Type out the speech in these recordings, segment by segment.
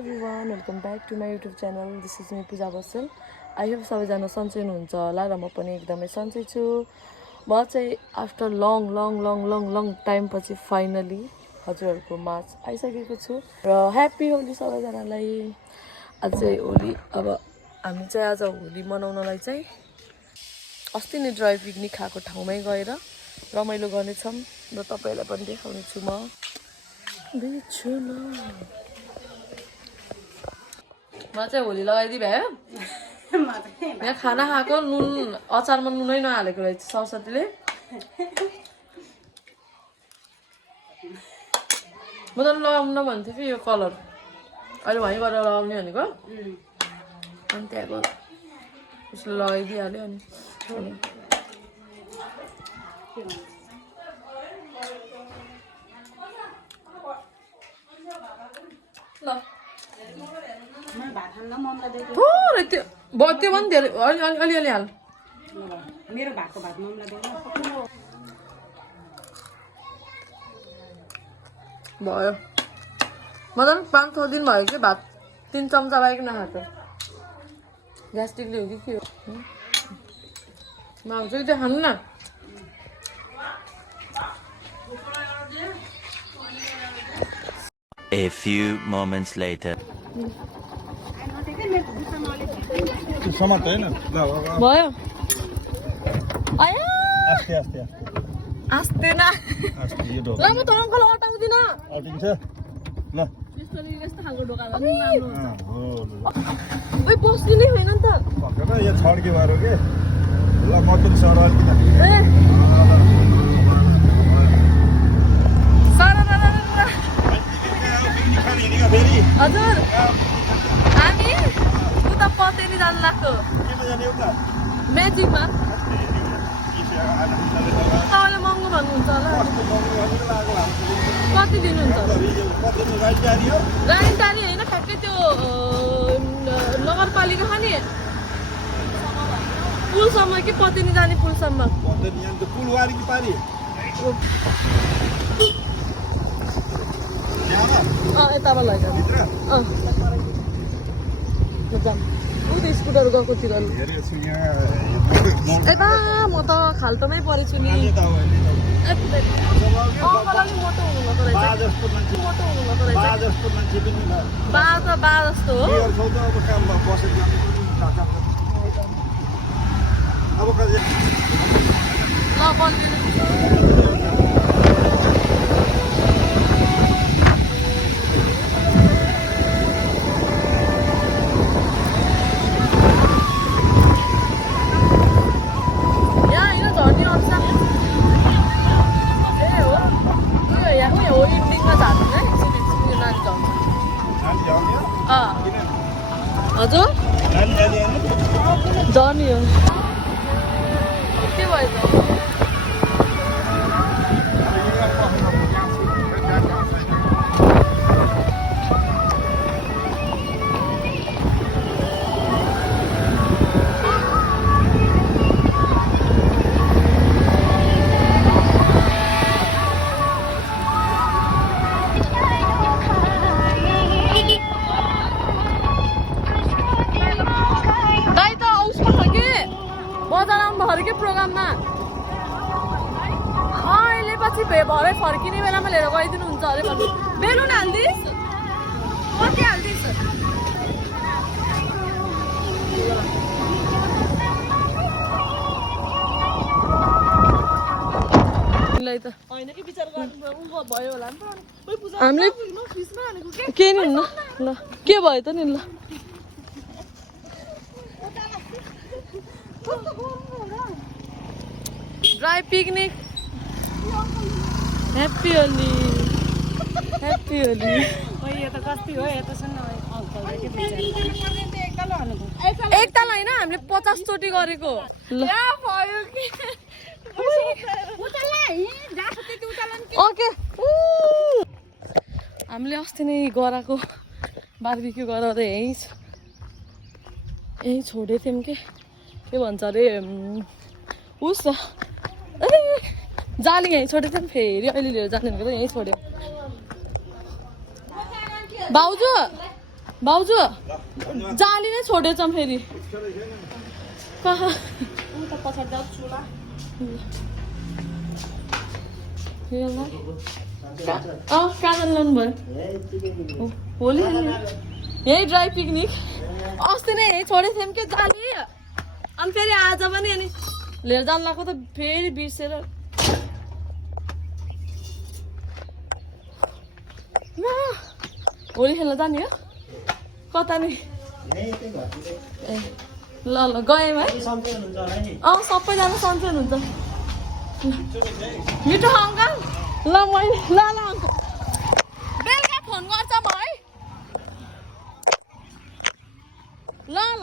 everyone, welcome back to my YouTube channel. This is me Pooja Basul. I hope सबैजना सन्चै हुनुहुन्छ होला र म पनि एकदमै सन्चै छु। म चाहिँ आफ्टर लङ टाइम पछि फाइनली हजुरहरूको माझ आइसकेको छु र ह्यापी होली सबैजनालाई। आज चाहिँ होली, अब हामी चाहिँ आज होली मनाउनलाई चाहिँ अस्ति नै ड्राई पिकनिक खाएको ठाउँमै गएर रमाइलो गर्नेछौँ र तपाईहरुलाई पनि देखाउने छु। म चाहिँ होली लगाइदिई भयो। यहाँ खाना खाएको नुन अचारमा नुनै नहालेको रहेछ सरस्वतीले। म त लगाउन भन्थेँ कि यो कलर अहिले वहीँ गएर लगाउने भनेको, अनि त्यहाँको उसले लगाइदिइहाल्यो। अनि थोरै त्यो पनि धेरै अलि हाल। मेरो भातको भात मम्ला देऊ भयो। म त 5-6 दिन भयो कि भात 3 चम्चा लगाइकन खाएको। ग्यास्ट्रिकले हो कि के हो? मान्छ कि त्यो खानु न। A few moments later. भयो आयो आस्ते आस्ते न ल म त अङ्कल अटाउँदिन। अटिन्छ ल यस्तो खालको ढोका पनि राम्रो हुन्छ। ओइ बस्नु नै होइन नि त। भक्कन यो छड्के भएर के ल मटन सरल किन ए हजुर हामी उता पतेनी जानु लाग्छ म्याजिकमा। तपाईँले महँगो भन्नुहुन्छ होला, कति दिनुहुन्छ? राइनटारी होइन, ठ्याक्कै त्यो नगरपालिका छ नि पुलसम्म कि पतेनी जाने पुलसम्म। यताबाट लैजानु ऊ त्यो स्कुटर गएको तिर यता म त खाल्टोमै परेछु नि। अङ्कल मोटो हुनुभएको रहेछ, मोटो हुनुभएको रहेछ। बा त बा जस्तो हो। ल बनिनु हजुर जाने हो के भयो त? प्रोग्राममा अहिले पछि भरे फर्किने बेलामा लिएर गइदिनुहुन्छ अरे भन्नु। बेलुन हाल्दिस् कति हाल्दिस्? त होइन कि विचार गर्नु भयो होला नि त। हामीले के नि हुन्न ल के भयो त नि ल dry picnic. Happy Holi happy Holi. यो त कति हो यो त सुन्न अङ्कल एकताल होइन हामीले 50 चोटि गरेको। ओके हामीले अस्ति नै गराएको बार्बिक्यू गराउँदा यहीँ छोडेको थियौँ के भन्छ अरे उस जाली यहीँ छोडेको थियौँ। फेरि अहिले लिएर जाने भनेको त यहीँ छोड्यो। भाउजू भाउजू जाली नै छोडेछौँ फेरि कहाँ उता पछाडि जाऊ चुला कहाँ ल्याउनु भयो होली यही ड्राई पिकनिक अस्ति नै यही छोडेको थियौँ कि जाली अनि फेरि आज पनि अनि लिएर जानु लगाएको त फेरि बिर्सेर होली खेल्न जाने हो कता नि ए ल ल गयौँ है सबैजना सन्चै हुनुहुन्छ मिठो अङ्कल ल मैले ल अङ्कल बेलुका फोन गर्छ म है ल ल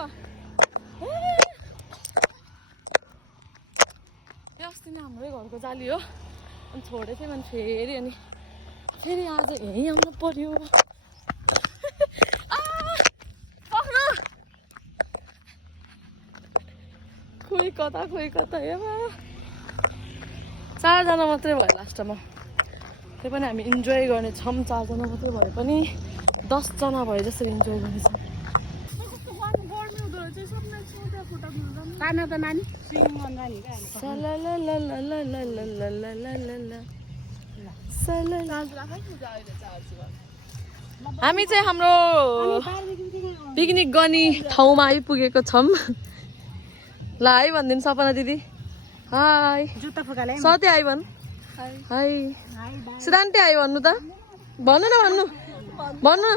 यो अस्ति नै हाम्रै घरको जाली हो अनि छोडेको थियौँ अनि फेरि आज यहीँ आउनु पर्यो खोइ कता हे चारजना मात्रै भयो लास्टमा त्यही पनि हामी इन्जोय गर्नेछौँ 4जना मात्रै भए पनि 10जना भए जसरी इन्जोय गर्नेछौँ पाना त नानी स्विमिङ गर्न जाने हामी चाहिँ हाम्रो पिकनिक गर्ने ठाउँमा आइपुगेको छौँ ल है भनिदिनु सपना दिदी हाई जुत्ता फुकाले सधैँ आइ भन् हाई सिद्धान्त आइ भन्नु त भन्नु न भन्नु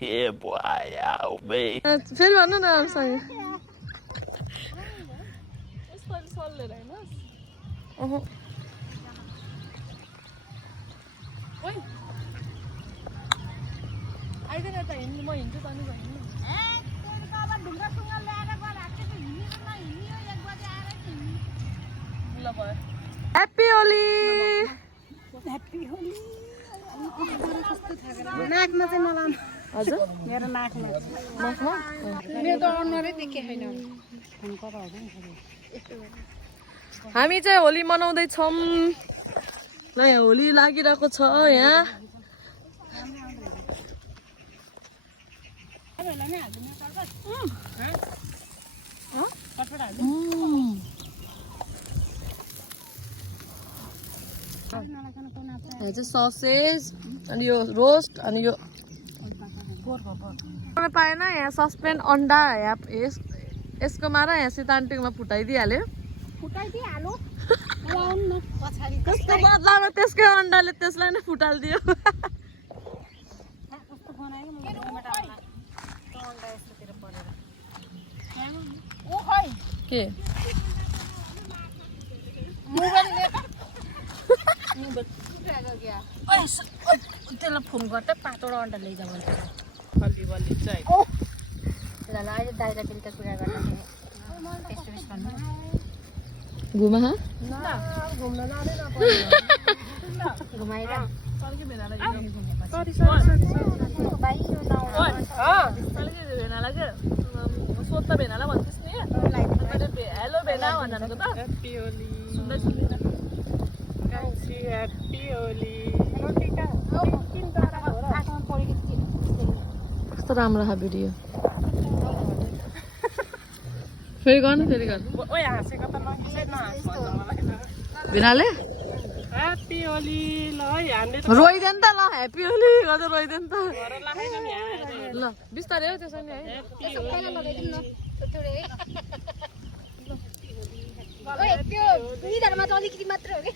Yeah, boy, out, babe. फेरि भन्नु न राम्रोसँग आइदिन त हिँड्नु म हिँड्छु त नि ल भयो ह्याप्पी होली नाकमा चाहिँ नलाउनु हजुर मेरो नाकमा नाकमा मेरो त अनुहारै देखे छैन हामी चाहिँ होली मनाउँदैछौँ ल यहाँ होली लागिरहेको छ यहाँ यहाँ चाहिँ ससेज अनि यो रोस्ट अनि यो पाएन यहाँ सस्पेन्ड अन्डा यहाँ यसको मार यहाँ सितान्टिङमा फुटाइदिइहाल्यो त्यसको बदलामा त्यसकै अन्डाले त्यसलाई नै फुटालिदियो के त्यसलाई फोन गर्दै 5वटा अन्डा लैजा भन्छ घुमा सोध्छ भेनालाई भन्थिस् नि हेलो भेना भनेको त कस्तो राम्रो छ भिडियो फेरि गर्नु भेनाले ह्याप्पी होली ल हामीले रोइदियो नि त ल ह्याप्पी होली गर्दै रोइदियो नि त ल बिस्तारै हो त्यसो नि है अलिकति मात्र हो कि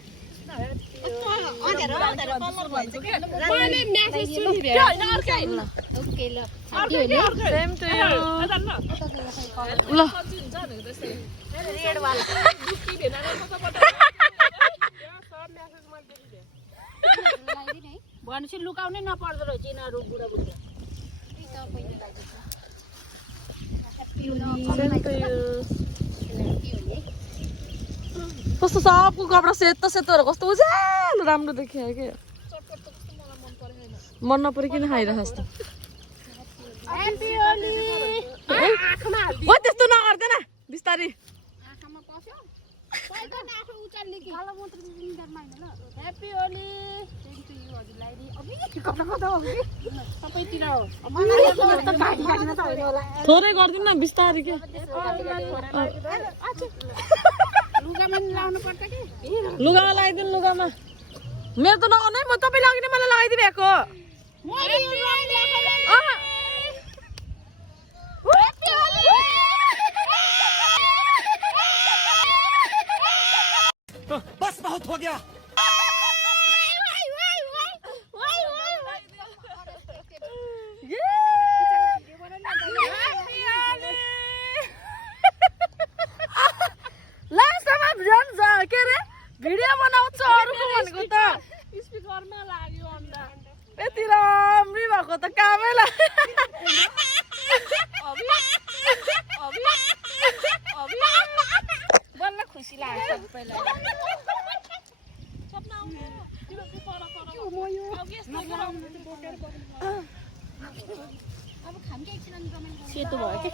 सेम टु यु ल भनेपछि लुकाउनै नपर्दो रहेछ यिनीहरू बुढाबुढी कस्तो सबको कपडा सेतो सेतोहरू कस्तो उज्यालो राम्रो देखियो कि मन नपऱ्यो किन खाइरहेको जस्तो ओ त्यस्तो नगर्दैन बिस्तारी सबैतिर हो थोरै गरिदिनु न बिस्तारै के लुगामा नि लाउनु पर्छ कि लुगामा लगाइदिनु लुगामा मेरो त नगर्नु है म तपाईँ लगाइदिने मलाई लगाइदिरहेको बस बहुत हो गया के अरे भिडियो बनाउँछ अरूको भनेको त स्पिकरमा लाग्यो अन्डा यति राम्री भएको त कामै बल्ल खुसी लाग्यो सबैलाई सेतो भयो के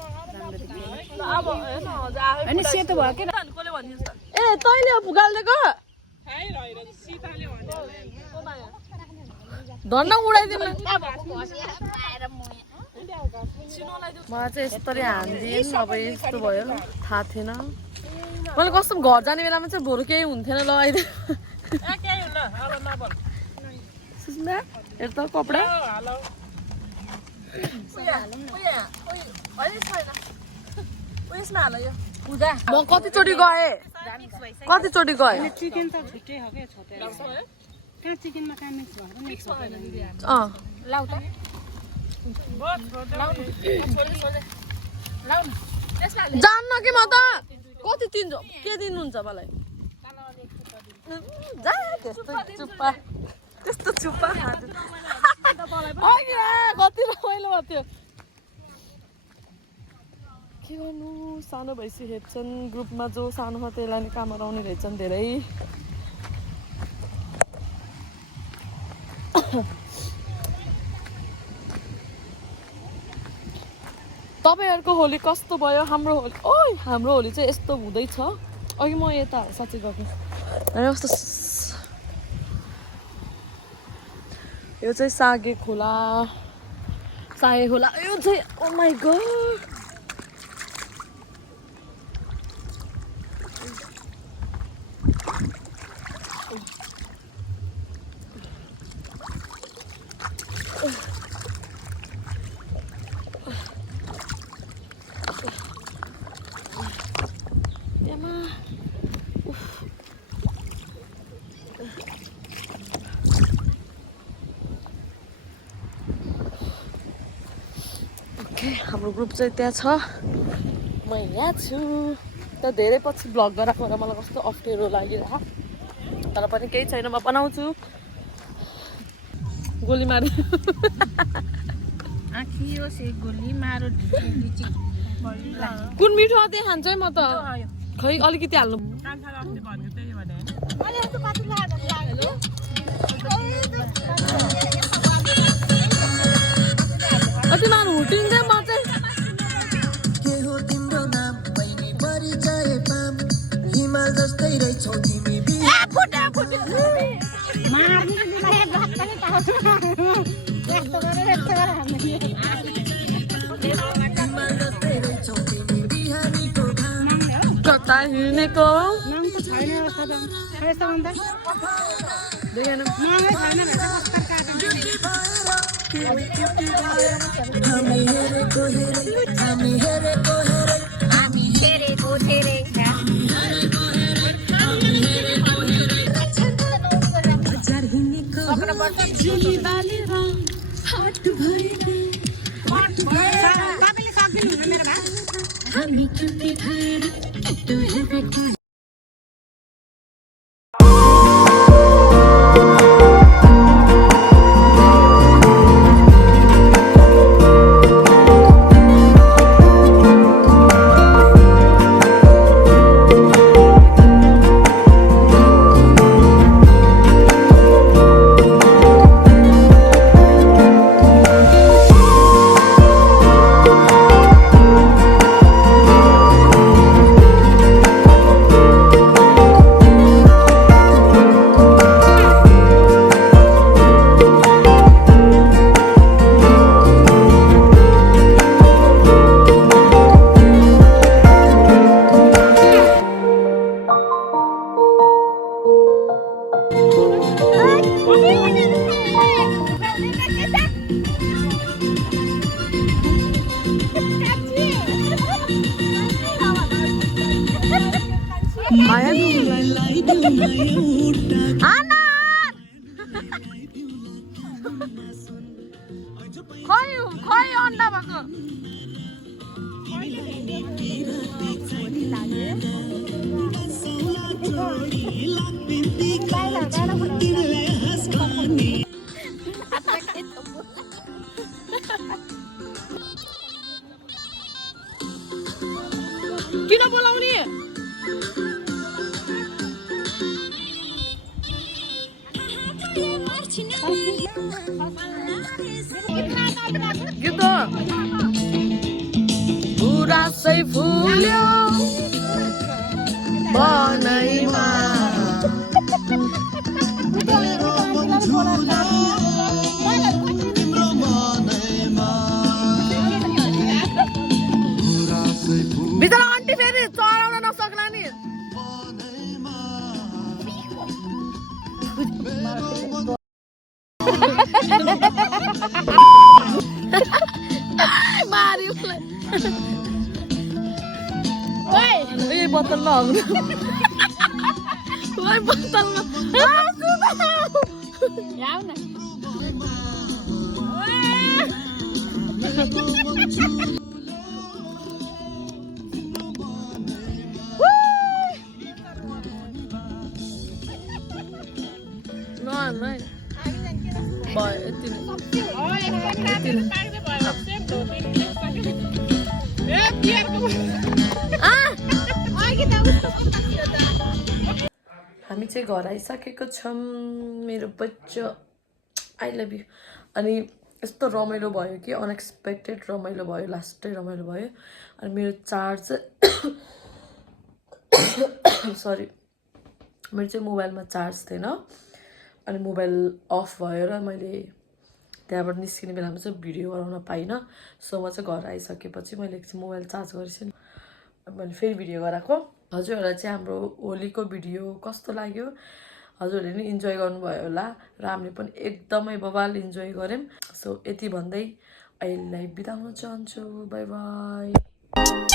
होइन सेतो भयो के ए तैँले फुगालिदिएको धन्न उडाइदिनु मलाई चाहिँ यस्तरी हानिदिएन अब यस्तो भयो थाहा थिएन मैले कस्तो घर जाने बेलामा चाहिँ भोरु केही हुन्थेन लगाइदिएँ सुस्मिता हेर त कपडा म कतिचोटि गएँ चिकन त छुट्टै हो के छोटे कहाँ चिकनमा कहाँ मिक्स भएको लाउ त जान्न कि म त कति दिन्छ के दिनुहुन्छ मलाई जा त्यस्तो चुप्पा कति रमाइलो भएको थियो के गर्नु सानो भैँसी हेर्छन् ग्रुपमा जो सानो छ त्यसलाई नि काम आउने रहेछन् धेरै तपाईँहरूको होली कस्तो भयो हाम्रो होली चाहिँ यस्तो हुँदैछ अघि म यता साँच्चै गएको कस्तो यो चाहिँ सागे खोला यो चाहिँ ओ माई गॉड हाम्रो ग्रुप चाहिँ त्यहाँ छ म यहाँ छु त धेरै पछि भ्लग गराएको मलाई कस्तो अप्ठ्यारो लागिरहेको तर पनि केही छैन म बनाउँछु गोली मारे आखियो से गोली मारो कुन मिठो अझै खान्छ है म त खै अलिकति हाल्नु अति मान हुटिन्छ म चाहिँ कता हिँडेको देखेन खै अन्डा भएको किन बोलाउने gitu Burasai fulio Banaima Bicara auntie फेरि चराउन नसक्ला नि मारियो ओइ बोतल नहाल्नु ओइ बोतल याउ न नै भयो यति हामी चाहिँ घर आइसकेको छौँ मेरो बच्चा आई लभ यु अनि यस्तो रमाइलो भयो कि अनएक्सपेक्टेड रमाइलो भयो लास्टै रमाइलो भयो अनि मेरो चार्ज सरी मेरो चाहिँ मोबाइलमा चार्ज थिएन अनि मोबाइल अफ भयो र मैले त्यहाँबाट निस्किने बेलामा चाहिँ भिडियो गराउन पाइनँ सो म चाहिँ घर आइसकेपछि मैले एकछिन मोबाइल चार्ज गरेछु मैले फेरि भिडियो गराएको हजुरहरूलाई चाहिँ हाम्रो होलीको भिडियो कस्तो लाग्यो हजुरहरूले नि इन्जोय गर्नुभयो होला र हामीले पनि एकदमै बवाल इन्जोय गऱ्यौँ सो यति भन्दै अहिलेलाई बिदा हुन चाहन्छु बाई बाई